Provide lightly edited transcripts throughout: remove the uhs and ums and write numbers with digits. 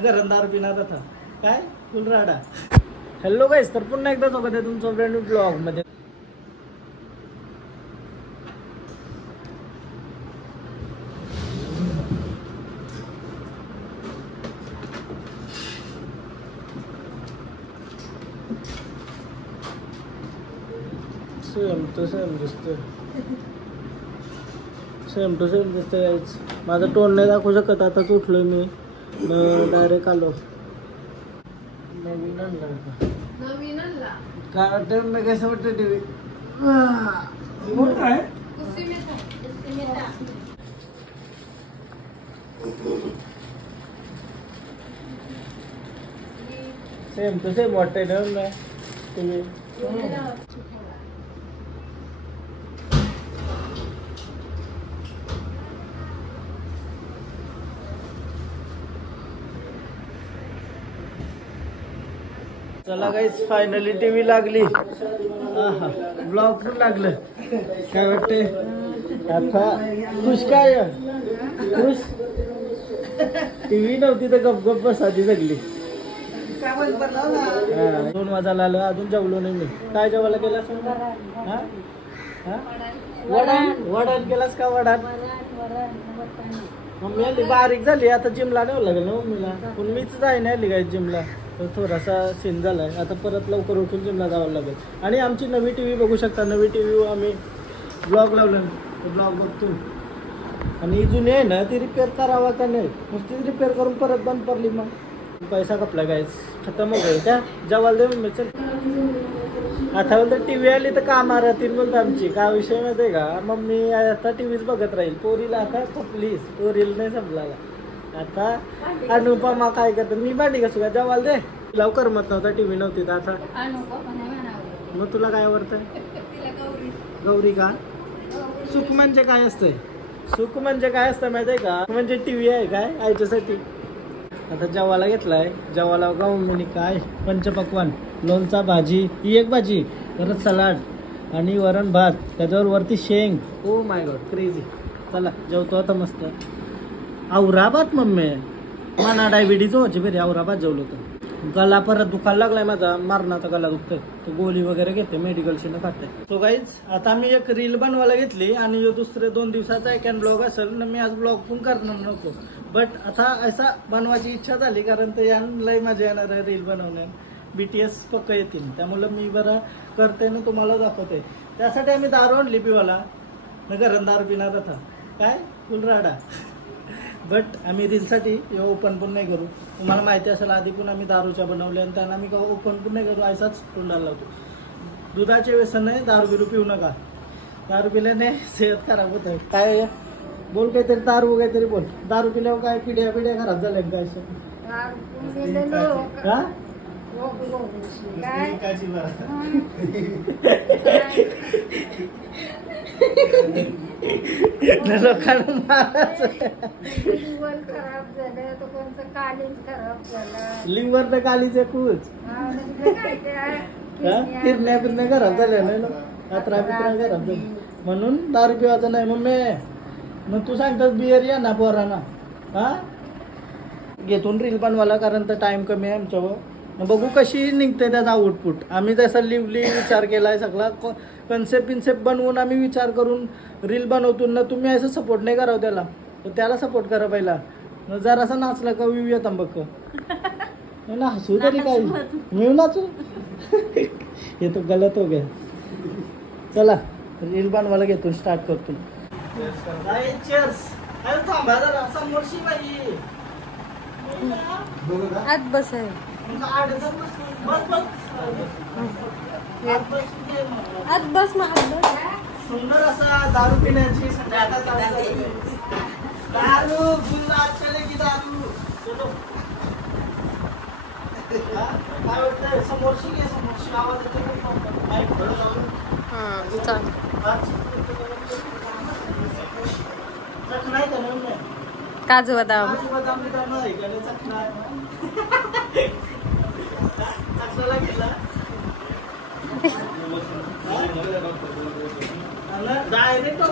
घरात दारू पिणार था काय फुल राडा. हॅलो गाईस, तर पुन्हा एकदा स्वागत आहे तुमचं ब्रँड न्यू ब्लॉग मध्ये. सेम टू सेम दिसतोय, सेम टू सेम दिसतंय गाईस. माझं तोंड नाही दाखवू शकत. आताच उठलोय मी, डायरेक्ट आलो. नवीन आणला का? नवीन आणला काय वाटतं मी, कसं वाटतं टीव्ही मोठा आहे. सेम टू सेम वाटतंय ना टीव्ही. चला गाईस, फायनली टीव्ही लागली. ब्लॉग पण लागलं. काय वाटते आता? खुश काय खुश? टीव्ही नव्हती तर गप गप बसायची सगळी. 2 वाजायला आलं, अजून जेवलो नाही मी. काय जेवायला केलास? वडाण केलास का? वडाण. मम्मी आली बारीक झाली, आता जिमला न्यावं लागेल ना मम्मीला. पण मीच जाई नाही आली काय जिमला, तर थोडासा सीन झालाय. आता परत लवकर उठून जिमला जावं लागेल. आणि आमची नवी टीव्ही बघू शकता. नवी टीव्ही आम्ही ब्लॉग लावलं, ब्लॉग बघतो. आणि ही जुनी आहे ना, ती रिपेअर करावा का नाही, नुसतीच रिपेअर करून परत बंद पडली. मग पैसा कपला गायस, खतम हो गई. त्या जेवायला दे मम्मी. चल आता बोलतो टीव्ही आली तर कामा राहतील बोलतो आमची. काय विषय माहिती का, मम्मी आता टीव्हीच बघत राहील. पोरीला आता कपलीस, पोरीला नाही संपलाला. आता अनुपमा काय करते, मी भांडी कसू का? जेवायला दे. लवकर मत नव्हता, टीव्ही नव्हती तर आता. मग तुला काय आवडतं? गौरी का? सुख म्हणजे काय असतंय? सुख म्हणजे काय असतं माहिती आहे का? म्हणजे टीव्ही आहे काय आयच्यासाठी. आता जेवायला घेतलाय. जेवायला गाऊन काय पंचपक्वान, लोणचा, भाजी, ही एक भाजी, परत सलाड आणि वरण भात, त्याच्यावर वरती शेंग. Oh my God, crazy. चला जेवतो आता मस्त. औराबाद मम्मी, मला डायबिटीज व्हायची बरे. औराबाद जेवलो तर. गला परत दुखायला लागलाय माझा, मारणाचा गला दुखतोय. तो गोळी वगैरे घेते, मेडिकलशी न खाते. सो गाईज, आता मी एक रील बनवायला घेतली आणि दुसरे 2 दिवसाचा एक ब्लॉग असेल ना. मी आज ब्लॉग पण करणार नको, बट आता असा बनवायची इच्छा झाली, कारण ते लय मजा येणार आहे रील बनवण्यात. BTS पक्क येतील, त्यामुळे मी बरं करते ना, तुम्हाला दाखवते. त्यासाठी आम्ही दारू आणली पिवाला. घरात दारू पिणार था काय फुल राडा. बट आम्ही रीलसाठी ओपन पण नाही करू. तुम्हाला माहिती असेल, आधी पण आम्ही दारूच्या बनवल्या आणि त्यांना आम्ही ओपन पण नाही करू. असाच तोंडाला लावतो. दुधाचे व्यसन नाही, दारू बिरू पिऊ नका. दारू पिल्याने सेहत खराब होत आहे. काय बोल, काहीतरी दारू काहीतरी बोल. दारू पिल्यावर काय पिढ्या खराब झाल्या काय? लोकांना मारायचं. लिव्हर तर कालीच कूच. फिरण्या खराब झाल्या नाही ना, यात्रा खराब झाली म्हणून दारू पिवायचं नाही. मग तू सांगतात बियर या ना पोरांना. घेतून रील बनवायला, कारण तर टाइम कमी आहे आमच्यावर. बघू कशी निघते त्याचा आउटपुट. आम्ही जसा लिवली विचार केलाय, सगळा कन्सेप्ट बनवून आम्ही विचार करून रील बनवतो ना. तुम्ही असं सपोर्ट नाही करावं त्याला, तर त्याला सपोर्ट करा पहिला. जर असं नाचलं का विवया तंबक ना, हसू तरी काय मिळू नाचू. हे तो गलत हो गया. चला रील बनवायला घेतो, स्टार्ट करतो. थांबा जरा, समोरची बाई आत बस आहे. आत बस मग. सुंदर असा दारू पिण्याची दारू चलेगी दारू. काय वाटतंय? समोरची घे, समोरची आवाज येतो. काजू बदाम डायरेक्ट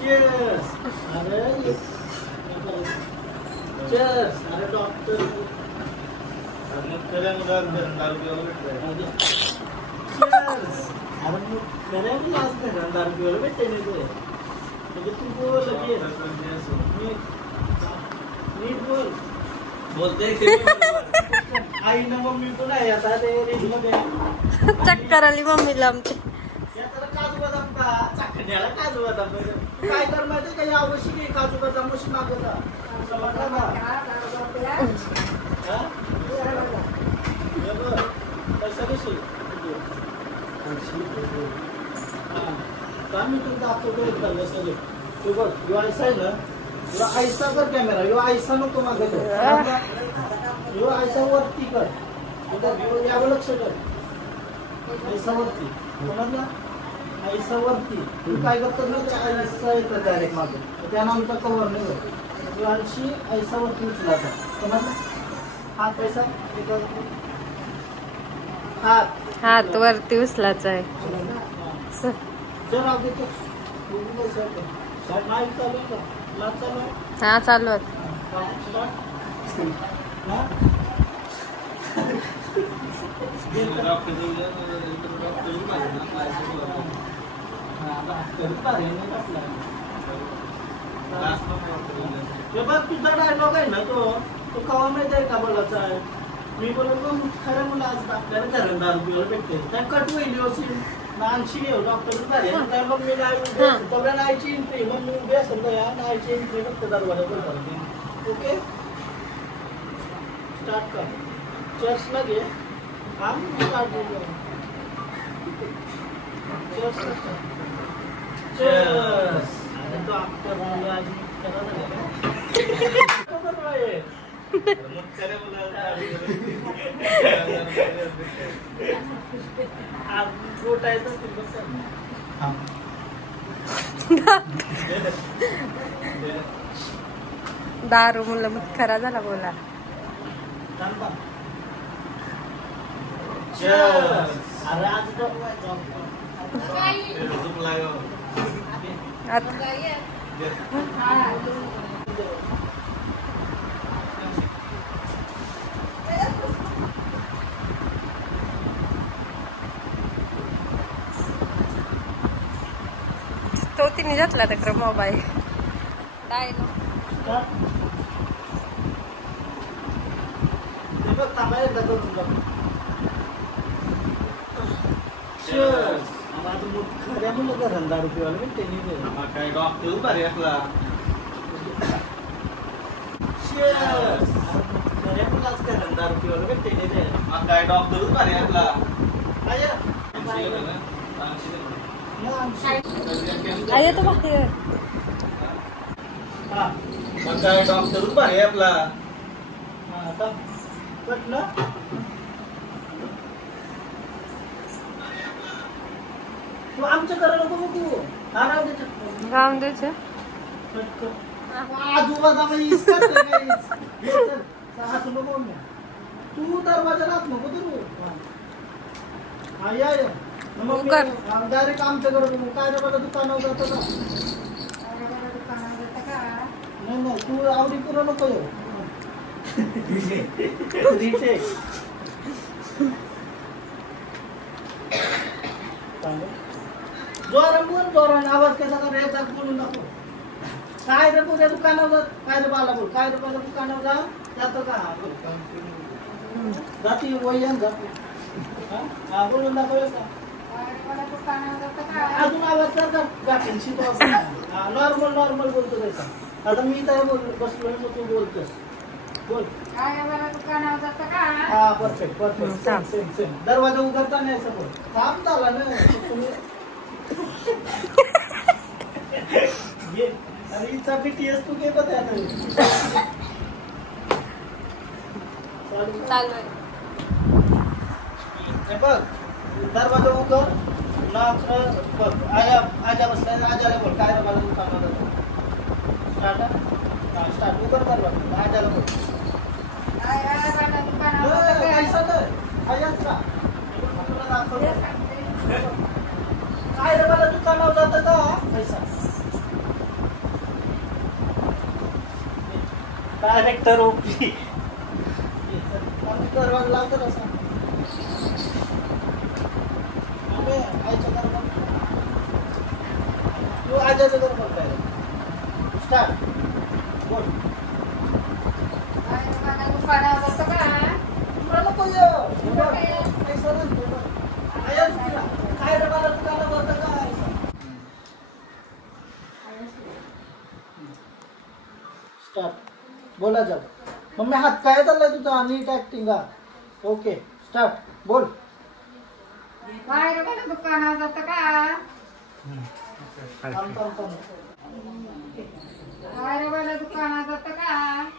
Cheers. अरे चेस अरे डॉक्टर अरे मग खऱ्या आज घरात दारू भेटते म्हणजे तू बोल नीट बोल बोलते आई ना मम्मी पण आहे आता ते रेडी मध्ये चक्कर आली मम्मीला आमच्या. याला काजू बदाम का चाकण्याला काजू बदाम काय कर माहिती काही आवश्यक आहे काजू बदाम मशीन मागवता समजला ना पैसा कशी मी तुला दाखवतो एक झालं सगळे तू बघ यो आयसा आहे ना तुला आयसा कर कॅमेरा यो आयसा नको मागत यो आयसा वरती कर यावं लक्ष कर आयसा वरती समजला आयसा वरती तू काय करतो ना ते आयसा येतं डायरेक्ट मागे त्यानं आमचा कव्हर नाही होत तू आणशी आयसा वरती उचलायचा समजला हात पैसा हात वरती उचलायचा आहे. हा चालू आहे. तुझा डायलॉग आहे ना तो कवा माहिती आहे का बोलायचा आहे मी बोलत मग खरं मुलं आज आपल्याला घरंदार पिवळ भेटते त्या कट होईल असेल नानशी डॉक्टर तर मग मी बघा नायची एंट्री मग मी उभे असेल या नायची एंट्री फक्त दरवाजा बोलतो ओके स्टार्ट कर चर्चला घे हा स्टार्ट चर्च तो आपल्या आज दारू मुलं मग खरा झाला बोला. तो तिने घेतला तिकडे मोबाईल घरंदार रुपये काय डॉक्टर बरे आपला घरंदार रुपये भेटते काय डॉक्टर बरे आपला आया तो बाहेर काय डॉक्टर बरे आपला कटलं तू आमचं करायला नको तू राहून द्यायचं आजोबा तू दरवाजा राहत नको तू डायरेक्ट आमच्याकडे काय रे मला दुकानावर जातं का नाही तू आवडी पुरं नको जोरान आवाज कसा करायचा बोलून नको काय रे तुझ्या दुकानावर जात काय रे बाला बोल काय रे बाला दुकानावर जा जातो का जाती वयन जातो हा बोलून दाखव का अजून आवाज कर गाठींशी तो नॉर्मल बोलतो त्याचा आता मी तर बसलोय मग तू बोलतोस बोल हा परफेक्ट सेम दरवाजा उघडता नाही असं बोल काम झाला ना तुम्ही आणि इच्छा टीएस तू घेत होते बघ दरवाजा उघड बघ आजा बसलाय आजाला बोल काय रे मला दुकानात स्टार्ट उघड दरवाजा आजाला बोल काय रे मला दुकानावर जातं का पैसा डायरेक्टर ओपी दरवाजा लावतो असा तू आजाचं घर बघताय स्टार्ट बोल काय रे मला दुकानात होतं काय स्टार्ट बोला जा मम्मी हात काय चाललाय तुझा नीट ऍक्टिंग का ओके स्टार्ट बोल बाहेर मला दुकानात जातं का बाहेर मला दुकानात जातं का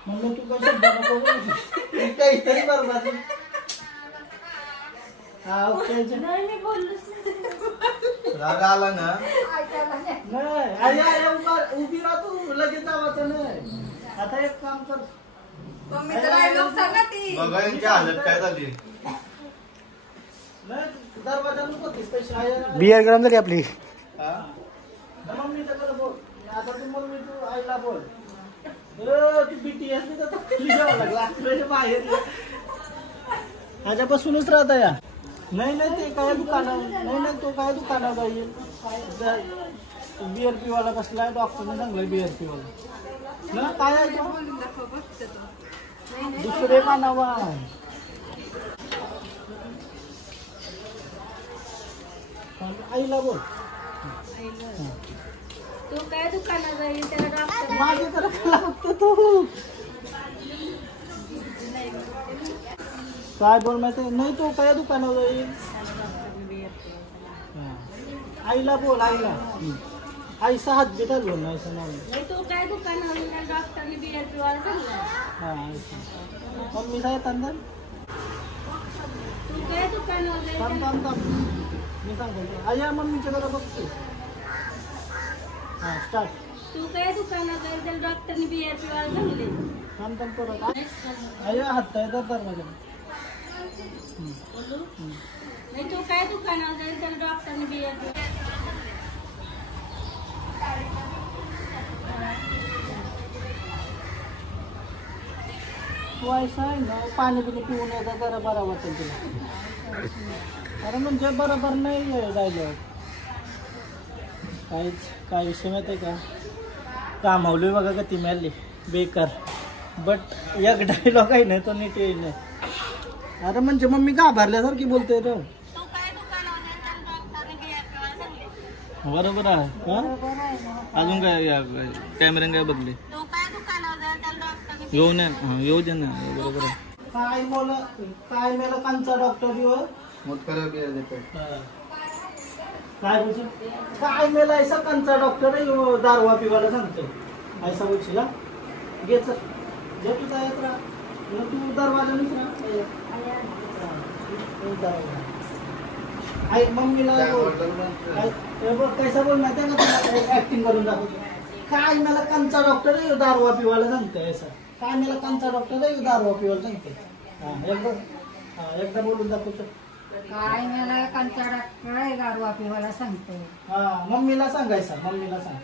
मम्मी तू कसं नको काहीतरी बरोबर हा ओके नाही मी बोललोच राग आला ना नाही आई उभी राहा तू लगेच जावाचं नाही आता एक काम कर बघा यांची हालत काय झाली नाही दरवाजा नको पैसे बियर गरम झाली आपली मम्मीच्याकडे बोल आता तू मम्मी तू आईला बोल तू BTS मी तर लागला बाहेर ह्याच्यापासूनच राहता या नाही नाही ते काय दुकानावर नाही नाही तो काय दुकानावर येईल BRP वाला बसलाय डॉक्टरने सांगलाय BRP वाला ना काय आहे तो? दुसरे का नाव आईला बोल तू काय दुकानात जाईल त्याला डॉक्टर माझे तर लागतो तू काय बोल माहिती नाही तो काय दुकानावर जाईल आईला बोल आईला आईचा हात बिटा बोल ना असं नाव नाही तू काय दुकानात जाईल डॉक्टरने BRP वाला सांगला हा आईचा मम्मी काय तंदन तू काय दुकानात जाईल थांब थांब थांब मी सांगतो आई मम्मीच्या घरा बघतो हा स्टार्ट तू काय दुकानात जाईल त्याला डॉक्टरने BRP वाला सांगले थांब थांब परत आई हात आहे तर माझ्या बोलू नाही तू काय दुकानात जाईल त्याला डॉक्टरने BRP तू ऐसा आहे ना पाणी बिणी पिऊन येतं जरा बरा वाटेल तुला अरे म्हणजे बरोबर नाही जायला काहीच काय विषय माहिती आहे का कामावली बघा का ती मिळाली बेकार बट एक डायलॉग आहे ना तो नीट येईल नाही अरे म्हणजे मम्मी घाबरल्यासारखी बोलते रे तू काय दुकानात जाईल त्याला डॉक्टरने BRP वाला सांगले बरोबर आहे अजून काय कॅमेरा काय बघले तू काय दुकानात जाईल त्याला डॉक्टरने येऊ नये येऊ दे ना बरोबर आहे काय बोला काय मेला कांचा डॉक्टर येऊ मग खरं काय बोलशील काय मेला ऐसा कांचा डॉक्टर आहे दारवा पिवायला सांगतो ऐसा बोलशील हा घे चल जे तू जायत राहा तू दरवाजानेच राहा आई मम्मीला कैसा बोल माहिती आहे का तुला ऍक्टिंग करून दाखवतो काय मला कांचा डॉक्टर आहे दारवा पिवायला सांगतोय ऐसा काय मला कांचा डॉक्टर आहे दारवा पिवायला सांगतोय एकदा बोलून दाखवतो काय मला कंचा डॉक्टर दारू पिवायला सांगते हा मम्मीला सांगायचा मम्मीला सांग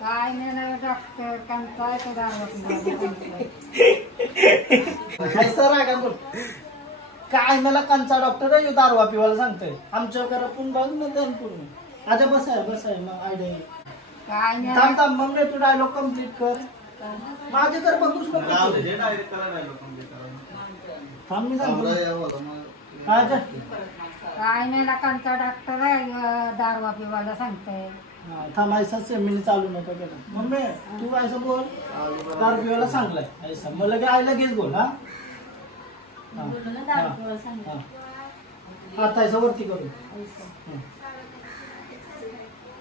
काय मला डॉक्टर कंचा तो दारू पिवायला ऐसा रागा बोल काय मला कांचा डॉक्टर आहे दारवा पिवायला सांगतोय आमच्या घरा पण बघ ना त्यान पूर्ण आजा बसाय मग आयडिया काय मला थांब थांब मम्मी तू डायलॉग कम्प्लीट कर माझे तर बघूच नको थांब मी सांगतो आजा काय मला कंचा डॉक्टर दारू पिवायला सांगते थांब ऐसा सेमिनी चालू नका केला मम्मी तू ऐसा बोल दारू पिवायला सांगलाय ऐसा मग लगे आईला घेच बोल हा दारू पिवायला सांगते हात ऐसा वरती करू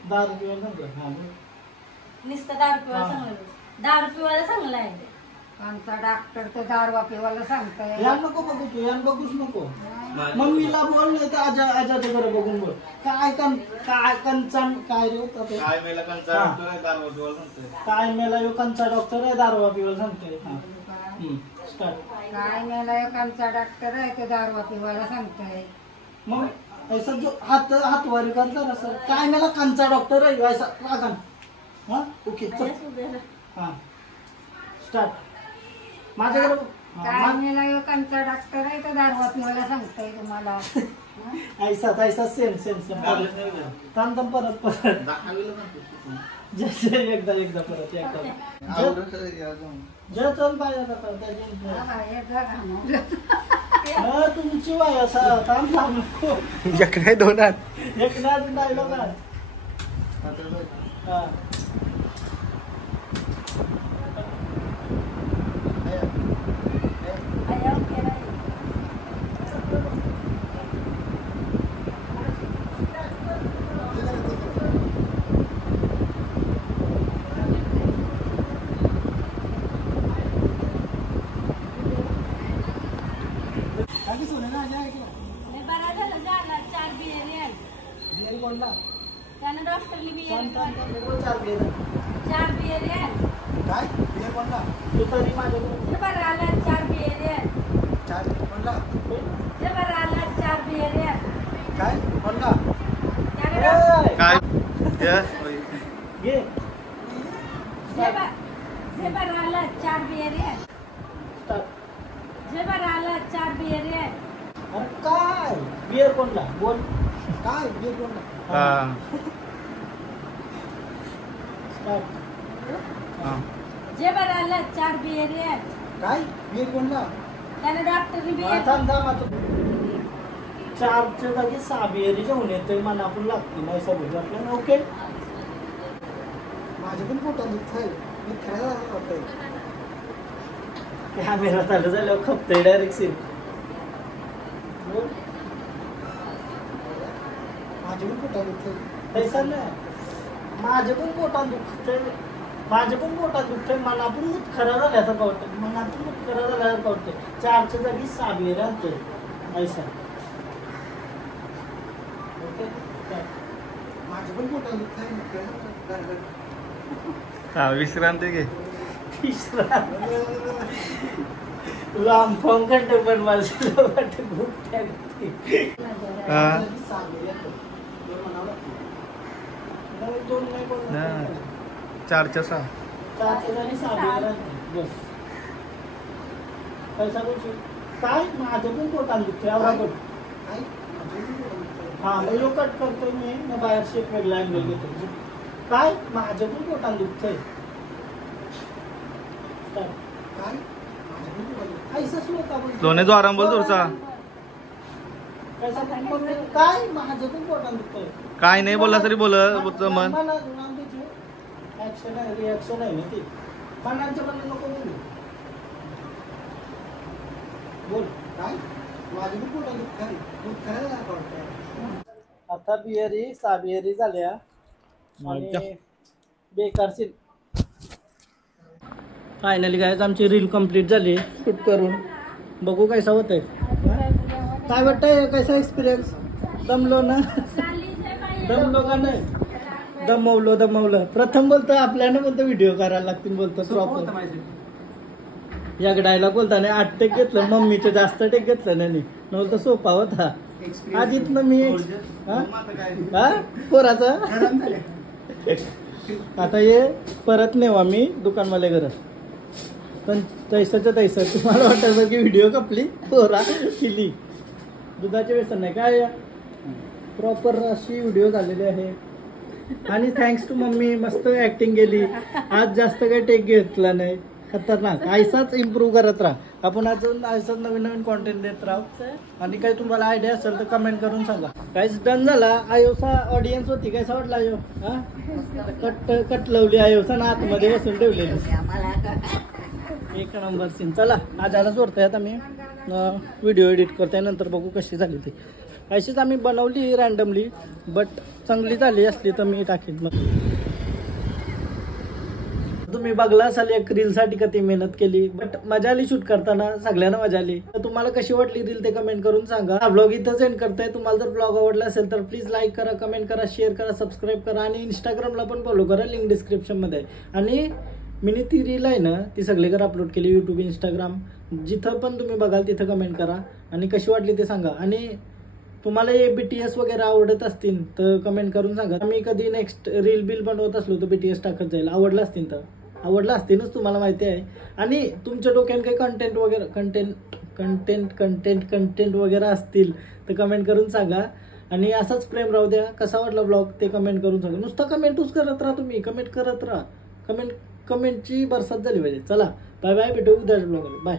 दारू पिवायला सांगलाय हा नुसतं दारू पिवायला सांगलं दारू पिवायला सांगलाय कंचा डॉक्टर तो दारू पिवायला सांगतोय यान नको बघू तू यान बघूच नको मम्मीला बोल नाही तर आजाच्या घरी बघून बोल काय कंचा काय रे काय मेला कंचा डॉक्टर आहे दारू पिवायला सांगतोय काय मेला यो कंचा डॉक्टर आहे दारू पिवायला सांगतोय स्टार्ट काय मला कंचा डॉक्टर आहे तो दारू पिवायला सांगतोय मग ऐसा जो हातवारी करता ना सर काय मला कंचा डॉक्टर आहे ऐसा रागन हा ओके चल हा स्टार्ट माझ्याकडे कंचा डॉक्टर आहे तर दारवात मला सांगताय तुम्हाला. ऐसा सेम थांब परत एकदा परत जर चल पाहिजे तुमची वाय असा थांब नको एक नाही दोन एक डायलॉग त्यानं डॉक्टरली काय तू तरी माझ्याकडे बरं आला 4 बियर बरं आला 4 बियर काय बोलला त्यानं काय घे बरं आला 4 बियर बरं आला 4 बियर अरे काय बियर कोणला बोल काय बियर कोणला स्टार्ट बरं आला 4 बियर काय बियर कोणला त्यानं डॉक्टरनी बियर थांब आता 4च्या जागी 6 बियर जेवण येतोय मला आपण लागते नाही सगळं आपल्याला ओके माझे पण पोटात दुखतंय मी खायला होतंय कॅमेरा चालू झाल्यावर खपतंय डायरेक्ट सीन माझे पण पोटात दुखतंय पैसा नाही माझे पण पोटात दुखतंय मला पण मूत खरा झाल्यासारखं वाटतं मला पण मूत खरा झाल्यासारखं वाटतं 4च्या जागी 6 बियर आणतोय ऐसा ओके माझे पण पोटात दुखतंय विश्रांती घे लांब फोन करते पण माझं वाटत खूप दोन नाही 4च्या 6 बस पैसा गोष्टी काय माझं पण पोटात दुखते हा मग कट करतोय मी बाहेर शेप वेगळा अँगल घेतो काय माझं पण पोटात दुखतंय दोन्ही जो आराम बोल तुरचा काय माझं पण पोटात दुखतंय काय नाही बोलला तरी बोल मन ऍक्शन आहे रिॲक्शन आहे ना ती मनांच्या पण नको बोलू बोल काय माझं पण पोटात दुखतंय आता बियरी 6 बियरी झाल्या आणि बेकार सीन फायनली गायज आमची रील कंप्लीट झाली शूट करून बघू कैसा होतंय काय वाटतंय कैसा एक्सपिरियन्स दमलो ना दमलो का नाही दमवलं प्रथम बोलतो आपल्याला बोलतो व्हिडिओ करायला लागतील बोलतो प्रॉपर या डायलॉग बोलताना 8 टेक घेतलं मम्मीचं जास्त टेक घेतलं नाही नव्हतं सोपा होता आज इथनं मी पोराचा आता ये परत नेवा मी दुकानवाले घरात पण तैसाच्या तैसा तुम्हाला वाटायचं की व्हिडिओ कापली पोरा पिली दुधाचे व्यसन नाही काय प्रॉपर अशी व्हिडिओ झालेली आहे आणि थँक्स टू मम्मी मस्त ऍक्टिंग केली आज जास्त काही टेक घेतला नाही खतरनाक ऐसाच इम्प्रूव्ह करत राहा आपण अजून ऐसाच नवीन कॉन्टेंट देत राहू आणि काही तुम्हाला आयडिया असेल तर कमेंट करून सांगा काहीच डन झाला आयोसा ऑडियन्स होती कैसा वाटला आयो कट लावली आयोसा ना आतमध्ये बसून ठेवलेली 1 नंबर सीन चला आजाला सोडताय आता मी व्हिडिओ एडिट करताय नंतर बघू कशी झाली ती अशीच आम्ही बनवली रँडमली बट चांगली झाली असली तर मी टाकीन मग तुम्ही बघला असाल एक रील साठी किती मेहनत केली बट मजा आली शूट करताना सगळ्यांना मजा आली तर तुम्हाला कशी वाटली रील ते कमेंट करून सांगा हा ब्लॉग इथंच एंड करताय तुम्हाला जर ब्लॉग आवडला असेल तर प्लीज लाईक करा कमेंट करा शेअर करा सबस्क्राईब करा आणि इंस्टाग्रामला पण फॉलो करा लिंक डिस्क्रिप्शन मध्ये आहे आणि मी ती रील आहे ना ती सगळीकडे अपलोड केली यूट्यूब इंस्टाग्राम जिथं पण तुम्ही बघाल तिथं कमेंट करा आणि कशी वाटली ते सांगा आणि तुम्हाला हे BTS वगैरे आवडत असतील तर कमेंट करून सांगा मी कधी नेक्स्ट रील बिल बनवत असलो तर BTS टाकत जाईल आवडलं असतील तर आवडला असतीलच, तुम्हाला माहिती आहे. आणि तुमच्या डोक्यात काही कंटेंट वगैरे कंटेंट वगैरे असतील तर कमेंट करून सांगा. आणि असाच प्रेम राहू द्या. कसा वाटला ब्लॉग ते कमेंट करून सांगा. नुसतं कमेंटच करत राहा तुम्ही, कमेंट करत राहा. कमेंटची बरसात झाली पाहिजे. चला बाय बाय, भेटू उद्याच्या ब्लॉगमध्ये. बाय.